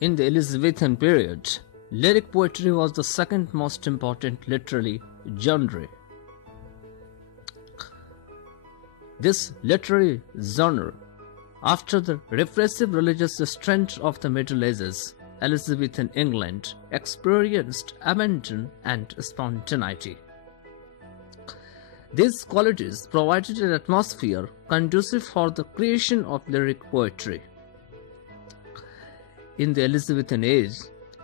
In the Elizabethan period, lyric poetry was the second most important literary genre. This literary genre, after the repressive religious restraint of the Middle Ages, Elizabethan England experienced abandon and spontaneity. These qualities provided an atmosphere conducive for the creation of lyric poetry. In the Elizabethan age,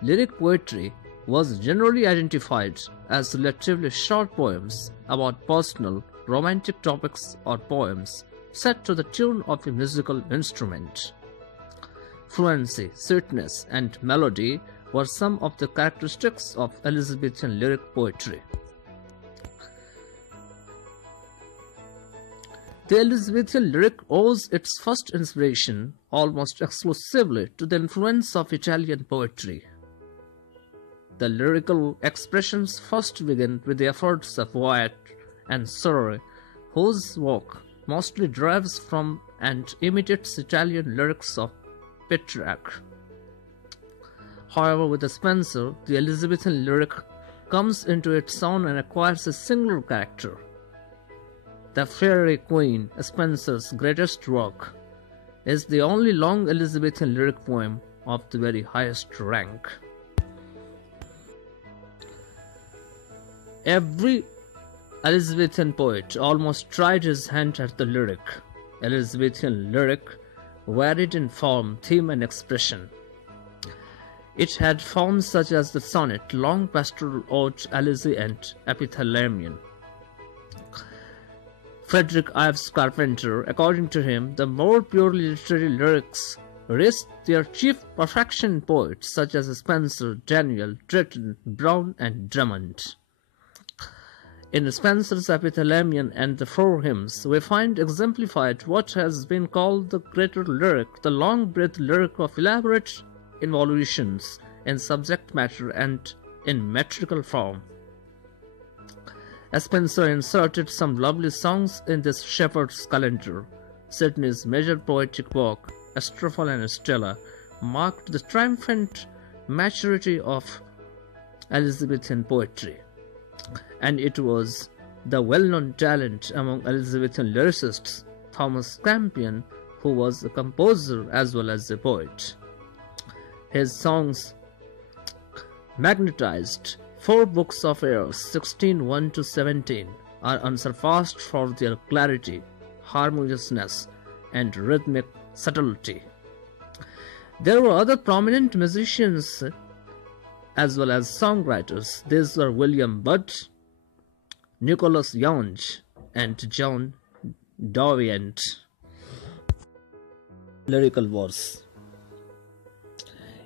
lyric poetry was generally identified as relatively short poems about personal, romantic topics or poems set to the tune of a musical instrument. Fluency, sweetness, and melody were some of the characteristics of Elizabethan lyric poetry. The Elizabethan lyric owes its first inspiration almost exclusively to the influence of Italian poetry. The lyrical expressions first begin with the efforts of Wyatt and Surrey, whose work mostly derives from and imitates Italian lyrics of Petrarch. However, with Spenser, the Elizabethan lyric comes into its own and acquires a singular character. The Fairy Queen, Spenser's greatest work, is the only long Elizabethan lyric poem of the very highest rank. Every Elizabethan poet almost tried his hand at the lyric. Elizabethan lyric varied in form, theme, and expression. It had forms such as the sonnet, long pastoral ode, elegy, and epithalamion. Frederick Ives Carpenter, according to him, the more purely literary lyrics reached their chief perfection in poets such as Spenser, Daniel, Drayton, Browne, and Drummond. In Spenser's Epithalamion and the Four Hymns, we find exemplified what has been called the greater lyric, the long-breathed lyric of elaborate involutions in subject matter and in metrical form. Spenser inserted some lovely songs in this Shepherd's Calendar. Sidney's major poetic work, Astrophel and Stella, marked the triumphant maturity of Elizabethan poetry, and it was the well-known talent among Elizabethan lyricists, Thomas Campion, who was a composer as well as a poet. His songs magnetized 4 books of airs, 16:1-17, are unsurpassed for their clarity, harmoniousness, and rhythmic subtlety. There were other prominent musicians as well as songwriters. These were William Budd, Nicholas Young, and John Dowient. Lyrical verse.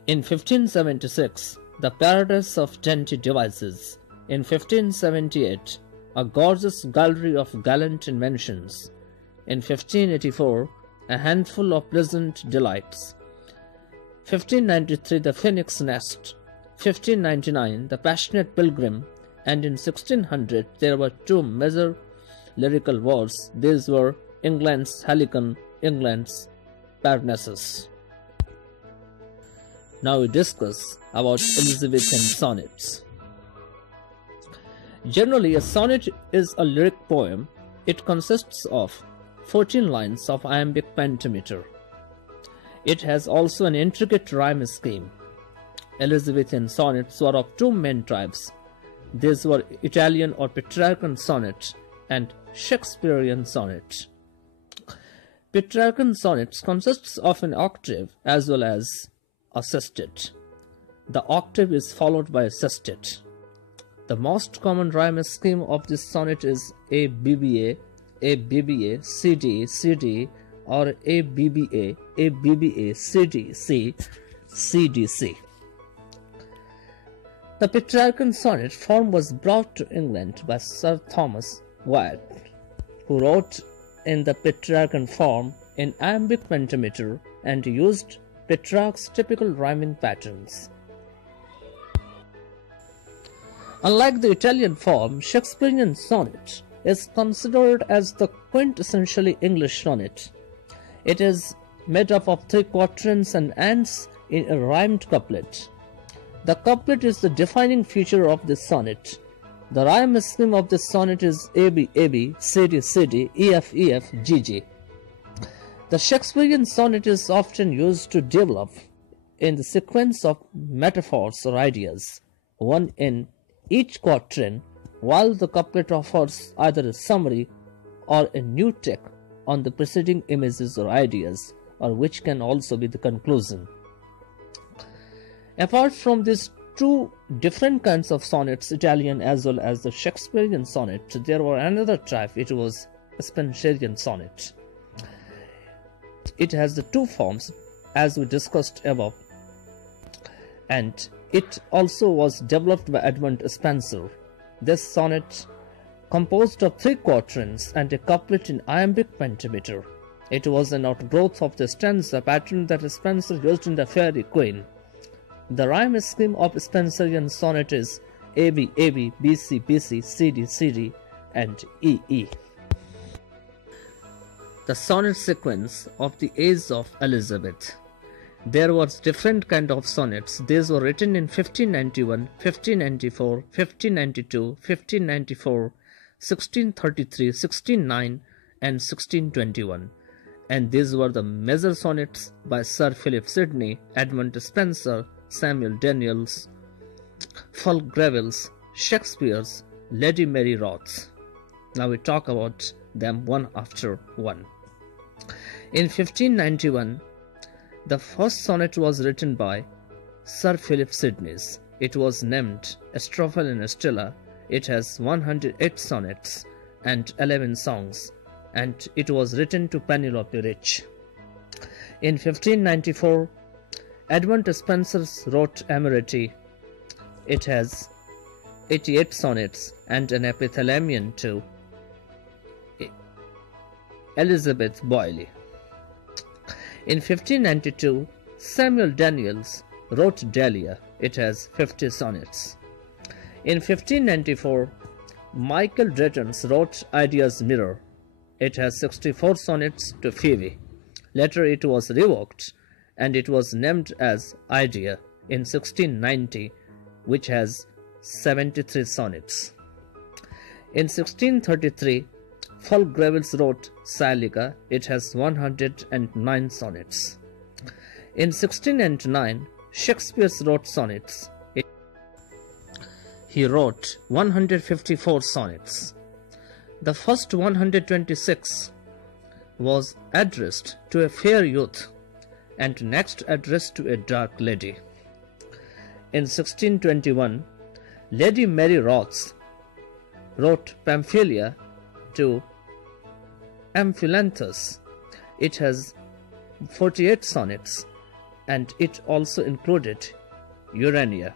In 1576, The Paradise of Dainty Devices. In 1578, A Gorgeous Gallery of Gallant Inventions. In 1584, A Handful of Pleasant Delights. 1593, The Phoenix Nest. 1599, The Passionate Pilgrim. And in 1600, there were 2 major lyrical works. These were England's Helicon, England's Parnassus. Now we discuss about Elizabethan sonnets. Generally, a sonnet is a lyric poem. It consists of 14 lines of iambic pentameter. It has also an intricate rhyme scheme. Elizabethan sonnets were of 2 main types. These were Italian or Petrarchan sonnet and Shakespearean sonnet. Petrarchan sonnets consists of an octave as well as a sestet. The octave is followed by a sestet. The most common rhyme scheme of this sonnet is ABBA, ABBA, CD, CD, or ABBA, ABBA, CD, C, CDC. The Petrarchan sonnet form was brought to England by Sir Thomas Wyatt, who wrote in the Petrarchan form in iambic pentameter and used Petrarch's typical rhyming patterns. Unlike the Italian form, Shakespearean sonnet is considered as the quintessentially English sonnet. It is made up of 3 quatrains and ends in a rhymed couplet. The couplet is the defining feature of this sonnet. The rhyme scheme of this sonnet is AB, AB, CD, CD, EF, EF, GG. The Shakespearean sonnet is often used to develop in the sequence of metaphors or ideas, one in each quatrain, while the couplet offers either a summary or a new take on the preceding images or ideas, or which can also be the conclusion. Apart from these two different kinds of sonnets, Italian as well as the Shakespearean sonnet, there were another type. It was a Spenserian sonnet. It has the two forms as we discussed above, and it also was developed by Edmund Spenser. This sonnet composed of 3 quatrains and a couplet in iambic pentameter. It was an outgrowth of the stanza pattern that Spenser used in the Faerie Queene. The rhyme scheme of Spenserian sonnet is AB, AB, BC, BC, CD, CD, and EE. The sonnet sequence of the age of Elizabeth. There was different kind of sonnets. These were written in 1591, 1594, 1592, 1594, 1633, 1609, and 1621. And these were the Mezzo Sonnets by Sir Philip Sidney, Edmund Spenser, Samuel Daniels, Fulke Greville's, Shakespeare's, Lady Mary Roth's. Now we talk about them one after one. In 1591, the first sonnet was written by Sir Philip Sidney. It was named Astrophel and Stella. It has 108 sonnets and 11 songs, and it was written to Penelope Rich. In 1594, Edmund Spenser wrote Amorety. It has 88 sonnets and an epithalamion to Elizabeth Boyle. In 1592, Samuel Daniels wrote Dahlia. It has 50 sonnets. In 1594, Michael Drayton wrote Idea's Mirror. It has 64 sonnets to Phoebe. Later it was revoked and it was named as Idea in 1690, which has 73 sonnets. In 1633, Fulke Greville wrote Salica. It has 109 sonnets. In 1609, Shakespeare wrote sonnets. He wrote 154 sonnets. The first 126 was addressed to a fair youth and next addressed to a dark lady. In 1621, Lady Mary Roths wrote Pamphylia to Amphilanthus. It has 48 sonnets and it also included Urania.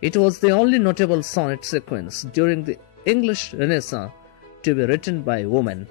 It was the only notable sonnet sequence during the English Renaissance to be written by women.